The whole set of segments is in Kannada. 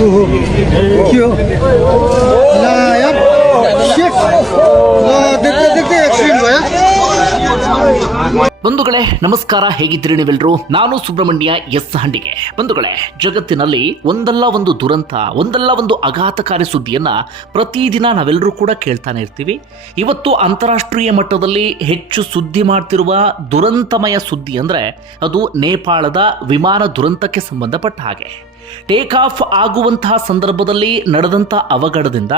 क्यों ना यार शिट देखते देखते एक्सीडेंट हुआ ಬಂಧುಗಳೇ ನಮಸ್ಕಾರ ಹೇಗಿದ್ದೀರಿ ನೀವೆಲ್ಲರೂ ನಾನು ಸುಬ್ರಹ್ಮಣ್ಯ ಎಸ್ ಹಂಡಿಗೆ ಬಂಧುಗಳೇ ಜಗತ್ತಿನಲ್ಲಿ ಒಂದಲ್ಲ ಒಂದು ದುರಂತ ಒಂದಲ್ಲ ಒಂದು ಆಘಾತಕಾರಿ ಸುದ್ದಿಯನ್ನ ಪ್ರತಿದಿನ ನಾವೆಲ್ಲರೂ ಕೂಡ ಕೇಳ್ತಾನೆ ಇರ್ತೀವಿ ಇವತ್ತು ಅಂತಾರಾಷ್ಟ್ರೀಯ ಮಟ್ಟದಲ್ಲಿ ಹೆಚ್ಚು ಸುದ್ದಿ ಮಾಡ್ತಿರುವ ದುರಂತಮಯ ಸುದ್ದಿ ಅಂದ್ರೆ ಅದು ನೇಪಾಳದ ವಿಮಾನ ದುರಂತಕ್ಕೆ ಸಂಬಂಧಪಟ್ಟ ಹಾಗೆ ಟೇಕ್ ಆಫ್ ಆಗುವಂತಹ ಸಂದರ್ಭದಲ್ಲಿ ನಡೆದಂಥ ಅವಘಡದಿಂದ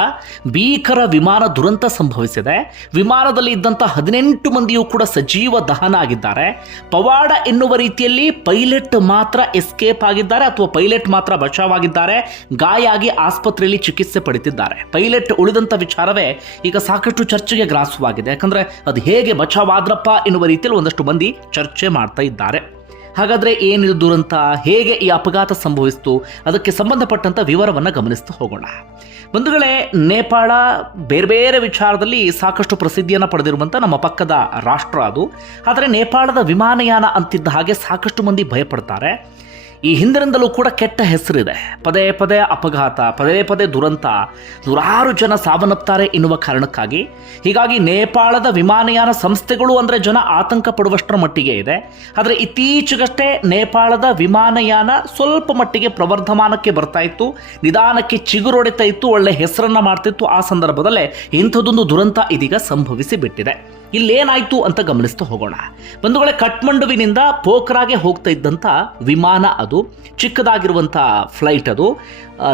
ಭೀಕರ ವಿಮಾನ ದುರಂತ ಸಂಭವಿಸಿದೆ. ವಿಮಾನದಲ್ಲಿ ಇದ್ದಂಥ ಹದಿನೆಂಟು ಮಂದಿಯೂ ಕೂಡ ಸಜೀವ ದಹನ ಆಗಿದ್ದಾರೆ. ಪವಾಡ ಎನ್ನುವ ರೀತಿಯಲ್ಲಿ ಪೈಲಟ್ ಮಾತ್ರ ಎಸ್ಕೇಪ್ ಆಗಿದ್ದಾರೆ ಅಥವಾ ಪೈಲಟ್ ಮಾತ್ರ ಬಚಾವಾಗಿದ್ದಾರೆ. ಗಾಯ ಆಗಿ ಆಸ್ಪತ್ರೆಯಲ್ಲಿ ಚಿಕಿತ್ಸೆ ಪಡೆದಿದ್ದಾರೆ. ಪೈಲಟ್ ಉಳಿದಂಥ ವಿಚಾರವೇ ಈಗ ಸಾಕಷ್ಟು ಚರ್ಚೆಗೆ ಗ್ರಾಸವಾಗಿದೆ. ಯಾಕಂದರೆ ಅದು ಹೇಗೆ ಬಚಾವಾದ್ರಪ್ಪ ಎನ್ನುವ ರೀತಿಯಲ್ಲಿ ಒಂದಷ್ಟು ಮಂದಿ ಚರ್ಚೆ ಮಾಡ್ತಾ ಇದ್ದಾರೆ. ಹಾಗಾದ್ರೆ ಏನಿದು ದುರಂತ ಹೇಗೆ ಈ ಅಪಘಾತ ಸಂಭವಿಸಿತು? ಅದಕ್ಕೆ ಸಂಬಂಧಪಟ್ಟಂತ ವಿವರವನ್ನು ಗಮನಿಸ್ತಾ ಹೋಗೋಣ. ಬಂಧುಗಳೇ, ನೇಪಾಳ ಬೇರೆ ಬೇರೆ ವಿಚಾರದಲ್ಲಿ ಸಾಕಷ್ಟು ಪ್ರಸಿದ್ಧಿಯನ್ನು ಪಡೆದಿರುವಂಥ ನಮ್ಮ ಪಕ್ಕದ ರಾಷ್ಟ್ರ ಅದು. ಆದರೆ ನೇಪಾಳದ ವಿಮಾನಯಾನ ಅಂತಿದ್ದ ಹಾಗೆ ಸಾಕಷ್ಟು ಮಂದಿ ಭಯಪಡ್ತಾರೆ. ಈ ಹಿಂದಿನಿಂದಲೂ ಕೂಡ ಕೆಟ್ಟ ಹೆಸರಿದೆ. ಪದೇ ಪದೇ ಅಪಘಾತ, ಪದೇ ಪದೇ ದುರಂತ, ನೂರಾರು ಜನ ಸಾವನ್ನಪ್ತಾರೆ ಎನ್ನುವ ಕಾರಣಕ್ಕಾಗಿ. ಹೀಗಾಗಿ ನೇಪಾಳದ ವಿಮಾನಯಾನ ಸಂಸ್ಥೆಗಳು ಅಂದರೆ ಜನ ಆತಂಕ ಪಡುವಷ್ಟರ ಮಟ್ಟಿಗೆ ಇದೆ. ಆದರೆ ಇತ್ತೀಚೆಗಷ್ಟೇ ನೇಪಾಳದ ವಿಮಾನಯಾನ ಸ್ವಲ್ಪ ಮಟ್ಟಿಗೆ ಪ್ರವರ್ಧಮಾನಕ್ಕೆ ಬರ್ತಾ ಇತ್ತು. ನಿಧಾನಕ್ಕೆ ಚಿಗುರೊಡಿತಾ ಇತ್ತು, ಒಳ್ಳೆ ಹೆಸರನ್ನ ಮಾಡ್ತಿತ್ತು. ಆ ಸಂದರ್ಭದಲ್ಲೇ ಇಂಥದ್ದೊಂದು ದುರಂತ ಇದೀಗ ಸಂಭವಿಸಿ ಬಿಟ್ಟಿದೆ. ಇಲ್ಲೇನಾಯ್ತು ಅಂತ ಗಮನಿಸ್ತಾ ಹೋಗೋಣ. ಬಂಧುಗಳೇ, ಕಠ್ಮಂಡುವಿನಿಂದ ಪೋಖ್ರಾಗೆ ಹೋಗ್ತಾ ಇದ್ದಂಥ ವಿಮಾನ ಅದು ಚಿಕ್ಕದಾಗಿರುವಂಥ ಫ್ಲೈಟ್ ಅದು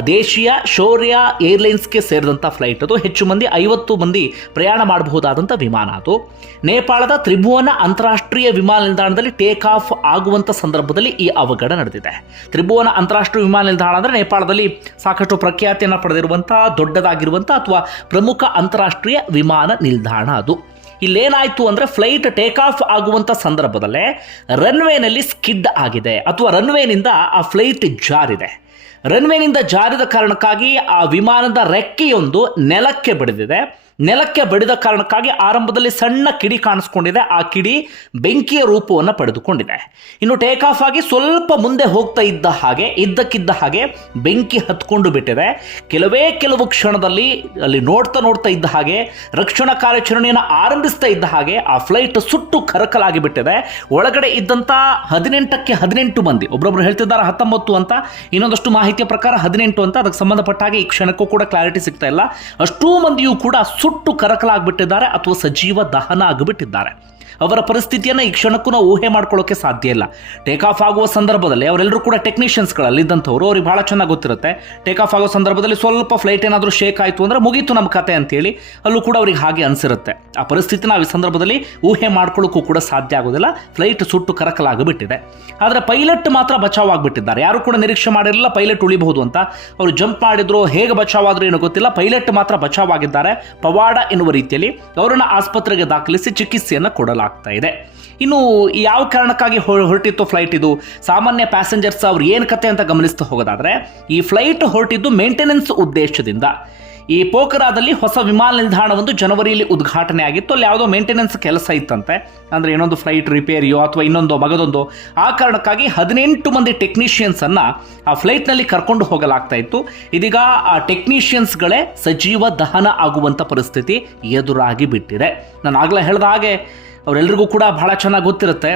ದೇಶೀಯ ಶೌರ್ಯ ಏರ್ಲೈನ್ಸ್ಗೆ ಸೇರಿದಂಥ ಫ್ಲೈಟ್ ಅದು, ಹೆಚ್ಚು ಮಂದಿ, ಐವತ್ತು ಮಂದಿ ಪ್ರಯಾಣ ಮಾಡಬಹುದಾದಂಥ ವಿಮಾನ ಅದು. ನೇಪಾಳದ ತ್ರಿಭುವನ ಅಂತಾರಾಷ್ಟ್ರೀಯ ವಿಮಾನ ನಿಲ್ದಾಣದಲ್ಲಿ ಟೇಕ್ ಆಫ್ ಆಗುವಂಥ ಸಂದರ್ಭದಲ್ಲಿ ಈ ಅವಘಡ ನಡೆದಿದೆ. ತ್ರಿಭುವನ ಅಂತಾರಾಷ್ಟ್ರೀಯ ವಿಮಾನ ನಿಲ್ದಾಣ ಅಂದರೆ ನೇಪಾಳದಲ್ಲಿ ಸಾಕಷ್ಟು ಪ್ರಖ್ಯಾತಿಯನ್ನು ಪಡೆದಿರುವಂಥ ದೊಡ್ಡದಾಗಿರುವಂಥ ಅಥವಾ ಪ್ರಮುಖ ಅಂತಾರಾಷ್ಟ್ರೀಯ ವಿಮಾನ ನಿಲ್ದಾಣ ಅದು. ಇಲ್ಲೇನಾಯ್ತು ಅಂದ್ರೆ ಫ್ಲೈಟ್ ಟೇಕ್ ಆಫ್ ಆಗುವಂತ ಸಂದರ್ಭದಲ್ಲೇ ರನ್ವೇನಲ್ಲಿ ಸ್ಕಿಡ್ ಆಗಿದೆ. ಅಥವಾ ರನ್ವೇನಿಂದ ಆ ಫ್ಲೈಟ್ ಜಾರಿದೆ. ರನ್ವೇನಿಂದ ಜಾರಿದ ಕಾರಣಕ್ಕಾಗಿ ಆ ವಿಮಾನದ ರೆಕ್ಕೆಯೊಂದು ನೆಲಕ್ಕೆ ಬಡಿದಿದೆ. ನೆಲಕ್ಕೆ ಬಡಿದ ಕಾರಣಕ್ಕಾಗಿ ಆರಂಭದಲ್ಲಿ ಸಣ್ಣ ಕಿಡಿ ಕಾಣಿಸ್ಕೊಂಡಿದೆ. ಆ ಕಿಡಿ ಬೆಂಕಿಯ ರೂಪವನ್ನು ಪಡೆದುಕೊಂಡಿದೆ. ಇನ್ನು ಟೇಕ್ ಆಫ್ ಆಗಿ ಸ್ವಲ್ಪ ಮುಂದೆ ಹೋಗ್ತಾ ಇದ್ದ ಹಾಗೆ, ಇದ್ದಕ್ಕಿದ್ದ ಹಾಗೆ ಬೆಂಕಿ ಹತ್ಕೊಂಡು ಬಿಟ್ಟಿದೆ. ಕೆಲವೇ ಕೆಲವು ಕ್ಷಣದಲ್ಲಿ ಅಲ್ಲಿ ನೋಡ್ತಾ ನೋಡ್ತಾ ಇದ್ದ ಹಾಗೆ, ರಕ್ಷಣಾ ಕಾರ್ಯಾಚರಣೆಯನ್ನು ಆರಂಭಿಸ್ತಾ ಇದ್ದ ಹಾಗೆ ಆ ಫ್ಲೈಟ್ ಸುಟ್ಟು ಕರಕಲಾಗಿ ಬಿಟ್ಟಿದೆ. ಒಳಗಡೆ ಇದ್ದಂಥ ಹದಿನೆಂಟಕ್ಕೆ ಹದಿನೆಂಟು ಮಂದಿ ಒಬ್ಬೊಬ್ರು ಹೇಳ್ತಿದ್ದಾರೆ ಹತ್ತೊಂಬತ್ತು ಅಂತ, ಇನ್ನೊಂದಷ್ಟು ಮಾಹಿತಿಯ ಪ್ರಕಾರ ಹದಿನೆಂಟು ಅಂತ ಅದಕ್ಕೆ ಸಂಬಂಧಪಟ್ಟ ಹಾಗೆ ಈ ಕ್ಷಣಕ್ಕೂ ಕೂಡ ಕ್ಲಾರಿಟಿ ಸಿಗ್ತಾ ಇಲ್ಲ. ಅಷ್ಟೂ ಮಂದಿಯೂ ಕೂಡ ಸುಟ್ಟು ಕರಕಲಾಗ್ಬಿಟ್ಟಿದ್ದಾರೆ ಅಥವಾ ಸಜೀವ ದಹನ ಆಗಿಬಿಟ್ಟಿದ್ದಾರೆ. ಅವರ ಪರಿಸ್ಥಿತಿಯನ್ನು ಈ ಕ್ಷಣಕ್ಕೂ ನಾವು ಊಹೆ ಮಾಡ್ಕೊಳ್ಳೋಕೆ ಸಾಧ್ಯ ಇಲ್ಲ. ಟೇಕ್ ಆಫ್ ಆಗುವ ಸಂದರ್ಭದಲ್ಲಿ ಅವರೆಲ್ಲರೂ ಕೂಡ ಟೆಕ್ನಿಷಿಯನ್ಸ್ಗಳಲ್ಲಿ ಇದ್ದಂಥವ್ರು, ಅವ್ರಿಗೆ ಭಾಳ ಚೆನ್ನಾಗಿ ಗೊತ್ತಿರುತ್ತೆ. ಟೇಕ್ ಆಫ್ ಆಗೋ ಸಂದರ್ಭದಲ್ಲಿ ಸ್ವಲ್ಪ ಫ್ಲೈಟ್ ಏನಾದರೂ ಶೇಕ್ ಆಯಿತು ಅಂದರೆ ಮುಗೀತು ನಮ್ಮ ಕತೆ ಅಂತೇಳಿ, ಅಲ್ಲೂ ಕೂಡ ಅವ್ರಿಗೆ ಹಾಗೆ ಅನಿಸಿರುತ್ತೆ. ಆ ಪರಿಸ್ಥಿತಿ ನಾವು ಈ ಸಂದರ್ಭದಲ್ಲಿ ಊಹೆ ಮಾಡ್ಕೊಳ್ಳೋಕ್ಕೂ ಕೂಡ ಸಾಧ್ಯ ಆಗೋದಿಲ್ಲ. ಫ್ಲೈಟ್ ಸುಟ್ಟು ಕರಕಲಾಗಿಬಿಟ್ಟಿದೆ. ಆದರೆ ಪೈಲಟ್ ಮಾತ್ರ ಬಚಾವಾಗ್ಬಿಟ್ಟಿದ್ದಾರೆ. ಯಾರು ಕೂಡ ನಿರೀಕ್ಷೆ ಮಾಡಿರಲಿಲ್ಲ ಪೈಲಟ್ ಉಳಿಬಹುದು ಅಂತ. ಅವರು ಜಂಪ್ ಮಾಡಿದ್ರು, ಹೇಗೆ ಬಚಾವಾದ್ರು ಏನೋ ಗೊತ್ತಿಲ್ಲ. ಪೈಲಟ್ ಮಾತ್ರ ಬಚಾವಾಗಿದ್ದಾರೆ. ಪವಾಡ ಎನ್ನುವ ರೀತಿಯಲ್ಲಿ ಅವರನ್ನು ಆಸ್ಪತ್ರೆಗೆ ದಾಖಲಿಸಿ ಚಿಕಿತ್ಸೆಯನ್ನು ಕೊಡಲಾಗ್ತಾ ಇದೆ. ಇನ್ನು ಯಾವ ಕಾರಣಕ್ಕಾಗಿ ಹೊರಟಿತ್ತು ಫ್ಲೈಟ್ ಇದು? ಸಾಮಾನ್ಯ ಪ್ಯಾಸೆಂಜರ್ಸ್ ಅವ್ರು ಏನು ಕತೆ ಅಂತ ಗಮನಿಸ್ತಾ ಹೋಗೋದಾದ್ರೆ, ಈ ಫ್ಲೈಟ್ ಹೊರಟಿದ್ದು ಮೇಂಟೆನೆನ್ಸ್ ಉದ್ದೇಶದಿಂದ. ಈ ಪೋಖರಾದಲ್ಲಿ ಹೊಸ ವಿಮಾನ ನಿಲ್ದಾಣವೊಂದು ಜನವರಿಯಲ್ಲಿ ಉದ್ಘಾಟನೆ ಆಗಿತ್ತು. ಅಲ್ಲಿ ಯಾವುದೋ ಮೇಂಟೆನೆನ್ಸ್ ಕೆಲಸ ಇತ್ತಂತೆ. ಅಂದರೆ ಇನ್ನೊಂದು ಫ್ಲೈಟ್ ರಿಪೇರಿಯೋ ಅಥವಾ ಇನ್ನೊಂದು ಮಗದೊಂದು. ಆ ಕಾರಣಕ್ಕಾಗಿ ಹದಿನೆಂಟು ಮಂದಿ ಟೆಕ್ನಿಷಿಯನ್ಸನ್ನು ಆ ಫ್ಲೈಟ್ನಲ್ಲಿ ಕರ್ಕೊಂಡು ಹೋಗಲಾಗ್ತಾ ಇತ್ತು. ಇದೀಗ ಆ ಟೆಕ್ನಿಷಿಯನ್ಸ್ಗಳೇ ಸಜೀವ ದಹನ ಆಗುವಂಥ ಪರಿಸ್ಥಿತಿ ಎದುರಾಗಿ ಬಿಟ್ಟಿದೆ. ನಾನು ಆಗಲೇ ಹೇಳಿದ ಹಾಗೆ ಅವರೆಲ್ಲರಿಗೂ ಕೂಡ ಬಹಳ ಚೆನ್ನಾಗಿ ಗೊತ್ತಿರುತ್ತೆ.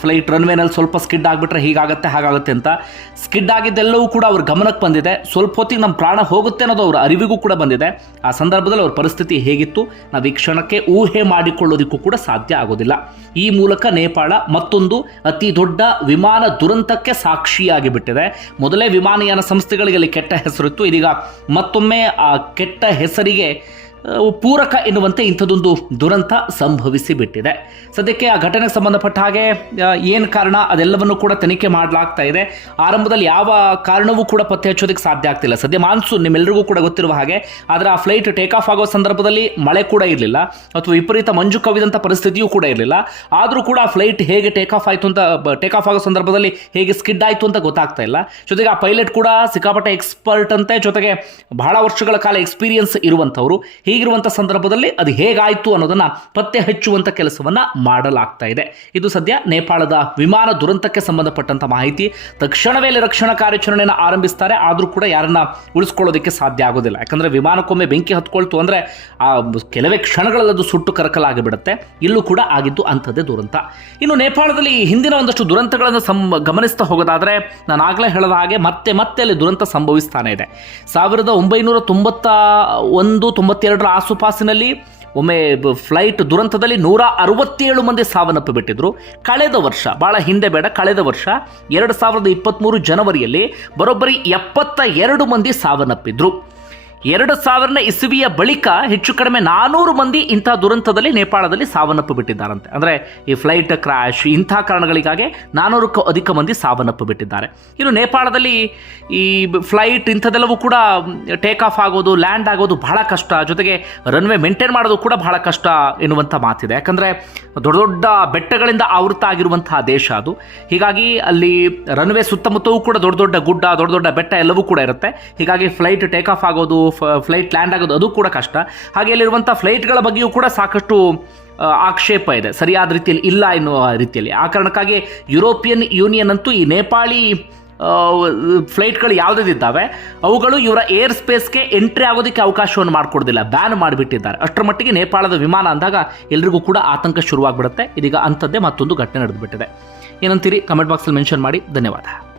ಫ್ಲೈಟ್ ರನ್ವೇನಲ್ಲಿ ಸ್ವಲ್ಪ ಸ್ಕಿಡ್ ಆಗಿಬಿಟ್ರೆ ಹೀಗಾಗುತ್ತೆ, ಹಾಗಾಗುತ್ತೆ ಅಂತ. ಸ್ಕಿಡ್ ಆಗಿದ್ದೆಲ್ಲವೂ ಕೂಡ ಅವ್ರ ಗಮನಕ್ಕೆ ಬಂದಿದೆ. ಸ್ವಲ್ಪ ಹೊತ್ತಿಗೆ ನಮ್ಮ ಪ್ರಾಣ ಹೋಗುತ್ತೆ ಅನ್ನೋದು ಅವ್ರ ಅರಿವಿಗೂ ಕೂಡ ಬಂದಿದೆ. ಆ ಸಂದರ್ಭದಲ್ಲಿ ಅವ್ರ ಪರಿಸ್ಥಿತಿ ಹೇಗಿತ್ತು? ನಾವು ಈ ಕ್ಷಣಕ್ಕೆ ಊಹೆ ಮಾಡಿಕೊಳ್ಳೋದಕ್ಕೂ ಕೂಡ ಸಾಧ್ಯ ಆಗೋದಿಲ್ಲ. ಈ ಮೂಲಕ ನೇಪಾಳ ಮತ್ತೊಂದು ಅತಿ ದೊಡ್ಡ ವಿಮಾನ ದುರಂತಕ್ಕೆ ಸಾಕ್ಷಿಯಾಗಿ ಬಿಟ್ಟಿದೆ ಮೊದಲೇ ವಿಮಾನಯಾನ ಸಂಸ್ಥೆಗಳಿಗೆ ಅಲ್ಲಿ ಕೆಟ್ಟ ಹೆಸರಿತ್ತು. ಇದೀಗ ಮತ್ತೊಮ್ಮೆ ಆ ಕೆಟ್ಟ ಹೆಸರಿಗೆ ಪೂರಕ ಎನ್ನುವಂತೆ ಇಂಥದ್ದೊಂದು ದುರಂತ ಸಂಭವಿಸಿ ಬಿಟ್ಟಿದೆ ಸದ್ಯಕ್ಕೆ ಆ ಘಟನೆಗೆ ಸಂಬಂಧಪಟ್ಟ ಹಾಗೆ ಏನು ಕಾರಣ ಅದೆಲ್ಲವನ್ನು ಕೂಡ ತನಿಖೆ ಮಾಡಲಾಗ್ತಾ ಇದೆ. ಆರಂಭದಲ್ಲಿ ಯಾವ ಕಾರಣವೂ ಕೂಡ ಪತ್ತೆ ಹಚ್ಚೋದಕ್ಕೆ ಸಾಧ್ಯ ಆಗ್ತಿಲ್ಲ. ಸದ್ಯ ಮಾನ್ಸೂನ್ ನಿಮ್ಮೆಲ್ಲರಿಗೂ ಕೂಡ ಗೊತ್ತಿರುವ ಹಾಗೆ, ಆದರೆ ಆ ಫ್ಲೈಟ್ ಟೇಕ್ ಆಫ್ ಆಗೋ ಸಂದರ್ಭದಲ್ಲಿ ಮಳೆ ಕೂಡ ಇರಲಿಲ್ಲ, ಅಥವಾ ವಿಪರೀತ ಮಂಜು ಕವಿದಂಥ ಪರಿಸ್ಥಿತಿಯೂ ಕೂಡ ಇರಲಿಲ್ಲ. ಆದರೂ ಕೂಡ ಆ ಫ್ಲೈಟ್ ಹೇಗೆ ಟೇಕ್ ಆಫ್ ಆಯಿತು ಅಂತ ಟೇಕ್ ಆಫ್ ಆಗೋ ಸಂದರ್ಭದಲ್ಲಿ ಹೇಗೆ ಸ್ಕಿಡ್ ಆಯಿತು ಅಂತ ಗೊತ್ತಾಗ್ತಾ ಇಲ್ಲ. ಜೊತೆಗೆ ಆ ಪೈಲಟ್ ಕೂಡ ಸಿಕ್ಕಾಪಟ್ಟೆ ಎಕ್ಸ್ಪರ್ಟ್ ಅಂತೆ, ಜೊತೆಗೆ ಬಹಳ ವರ್ಷಗಳ ಕಾಲ ಎಕ್ಸ್ಪೀರಿಯನ್ಸ್ ಇರುವಂಥವ್ರು. ಹೀಗಿರುವಂಥ ಸಂದರ್ಭದಲ್ಲಿ ಅದು ಹೇಗಾಯಿತು ಅನ್ನೋದನ್ನು ಪತ್ತೆ ಹಚ್ಚುವಂಥ ಕೆಲಸವನ್ನು ಮಾಡಲಾಗ್ತಾ ಇದೆ. ಇದು ಸದ್ಯ ನೇಪಾಳದ ವಿಮಾನ ದುರಂತಕ್ಕೆ ಸಂಬಂಧಪಟ್ಟಂಥ ಮಾಹಿತಿ. ತಕ್ಷಣವೇ ಇಲ್ಲಿ ರಕ್ಷಣಾ ಕಾರ್ಯಾಚರಣೆಯನ್ನು ಆರಂಭಿಸ್ತಾರೆ. ಆದರೂ ಕೂಡ ಯಾರನ್ನ ಉಳಿಸ್ಕೊಳ್ಳೋದಕ್ಕೆ ಸಾಧ್ಯ ಆಗೋದಿಲ್ಲ. ಯಾಕಂದರೆ ವಿಮಾನಕ್ಕೊಮ್ಮೆ ಬೆಂಕಿ ಹತ್ಕೊಳ್ತು ಅಂದರೆ ಆ ಕೆಲವೇ ಕ್ಷಣಗಳಲ್ಲಿ ಅದು ಸುಟ್ಟು ಕರಕಲಾಗಿಬಿಡುತ್ತೆ. ಇಲ್ಲೂ ಕೂಡ ಆಗಿದ್ದು ಅಂಥದ್ದೇ ದುರಂತ. ಇನ್ನು ನೇಪಾಳದಲ್ಲಿ ಹಿಂದಿನ ಒಂದಷ್ಟು ದುರಂತಗಳನ್ನು ಸಂ ಗಮನಿಸ್ತಾ ಹೋಗೋದಾದರೆ ನಾನು ಆಗಲೇ ಹೇಳಿದ ಹಾಗೆ ಮತ್ತೆ ಮತ್ತೆ ಅಲ್ಲಿ ದುರಂತ ಸಂಭವಿಸ್ತಾನೆ ಇದೆ. ಸಾವಿರದ ಒಂಬೈನೂರ ತೊಂಬತ್ತ ಒಂದು ತೊಂಬತ್ತೆರಡರ ಆಸುಪಾಸಿನಲ್ಲಿ ಒಮ್ಮೆ ಫ್ಲೈಟ್ ದುರಂತದಲ್ಲಿ ನೂರ ಅರವತ್ತೇಳು ಮಂದಿ ಸಾವನ್ನಪ್ಪಿಬಿಟ್ಟಿದ್ರು ಕಳೆದ ವರ್ಷ ಭಾಳ ಹಿಂದೆ ಬೇಡ, ಕಳೆದ ವರ್ಷ, ಎರಡು ಸಾವಿರದ ಇಪ್ಪತ್ತ್ಮೂರು ಜನವರಿಯಲ್ಲಿ ಬರೋಬ್ಬರಿ ಎಪ್ಪತ್ತ ಎರಡು ಮಂದಿ ಸಾವನ್ನಪ್ಪಿದ್ರು. ಎರಡು ಸಾವಿರನ ಇಸುವಿಯ ಬಳಿಕ ಹೆಚ್ಚು ಕಡಿಮೆ ನಾನೂರು ಮಂದಿ ಇಂಥ ದುರಂತದಲ್ಲಿ ನೇಪಾಳದಲ್ಲಿ ಸಾವನ್ನಪ್ಪು ಬಿಟ್ಟಿದ್ದಾರಂತೆ. ಅಂದರೆ ಈ ಫ್ಲೈಟ್ ಕ್ರ್ಯಾಶ್ ಇಂಥ ಕಾರಣಗಳಿಗಾಗಿ ನಾನೂರಕ್ಕೂ ಅಧಿಕ ಮಂದಿ ಸಾವನ್ನಪ್ಪು ಬಿಟ್ಟಿದ್ದಾರೆ. ಇನ್ನು ನೇಪಾಳದಲ್ಲಿ ಈ ಫ್ಲೈಟ್ ಇಂಥದ್ದೆಲ್ಲವೂ ಕೂಡ ಟೇಕ್ ಆಫ್ ಆಗೋದು, ಲ್ಯಾಂಡ್ ಆಗೋದು ಬಹಳ ಕಷ್ಟ. ಜೊತೆಗೆ ರನ್ವೇ ಮೇಂಟೈನ್ ಮಾಡೋದು ಕೂಡ ಬಹಳ ಕಷ್ಟ ಎನ್ನುವಂಥ ಮಾತಿದೆ. ಯಾಕಂದರೆ ದೊಡ್ಡ ದೊಡ್ಡ ಬೆಟ್ಟಗಳಿಂದ ಆವೃತ ಆಗಿರುವಂತಹ ದೇಶ ಅದು. ಹೀಗಾಗಿ ಅಲ್ಲಿ ರನ್ವೇ ಸುತ್ತಮುತ್ತವೂ ಕೂಡ ದೊಡ್ಡ ದೊಡ್ಡ ಗುಡ್ಡ, ದೊಡ್ಡ ದೊಡ್ಡ ಬೆಟ್ಟ ಎಲ್ಲವೂ ಕೂಡ ಇರುತ್ತೆ. ಹೀಗಾಗಿ ಫ್ಲೈಟ್ ಟೇಕ್ ಆಫ್ ಆಗೋದು ಫ್ಲೈಟ್ ಲ್ಯಾಂಡ್ ಆಗೋದು ಅದು ಕೂಡ ಕಷ್ಟ. ಹಾಗೆ ಅಲ್ಲಿರುವಂಥ ಫ್ಲೈಟ್ಗಳ ಬಗ್ಗೆಯೂ ಕೂಡ ಸಾಕಷ್ಟು ಆಕ್ಷೇಪ ಇದೆ. ಸರಿಯಾದ ರೀತಿಯಲ್ಲಿ ಇಲ್ಲ ಎನ್ನುವ ರೀತಿಯಲ್ಲಿ. ಆ ಕಾರಣಕ್ಕಾಗಿ ಯುರೋಪಿಯನ್ ಯೂನಿಯನ್ ಅಂತೂ ಈ ನೇಪಾಳಿ ಫ್ಲೈಟ್ಗಳು ಯಾವುದಿದ್ದಾವೆ ಅವುಗಳು ಇವರ ಏರ್ ಸ್ಪೇಸ್ಗೆ ಎಂಟ್ರಿ ಆಗೋದಕ್ಕೆ ಅವಕಾಶವನ್ನು ಮಾಡಿಕೊಡೋದಿಲ್ಲ. ಬ್ಯಾನ್ ಮಾಡಿಬಿಟ್ಟಿದ್ದಾರೆ. ಅಷ್ಟರ ಮಟ್ಟಿಗೆ ನೇಪಾಳದ ವಿಮಾನ ಅಂದಾಗ ಎಲ್ರಿಗೂ ಕೂಡ ಆತಂಕ ಶುರುವಾಗ್ಬಿಡುತ್ತೆ. ಇದೀಗ ಅಂಥದ್ದೇ ಮತ್ತೊಂದು ಘಟನೆ ನಡೆದುಬಿಟ್ಟಿದೆ. ಏನಂತೀರಿ? ಕಮೆಂಟ್ ಬಾಕ್ಸಲ್ಲಿ ಮೆನ್ಷನ್ ಮಾಡಿ. ಧನ್ಯವಾದ.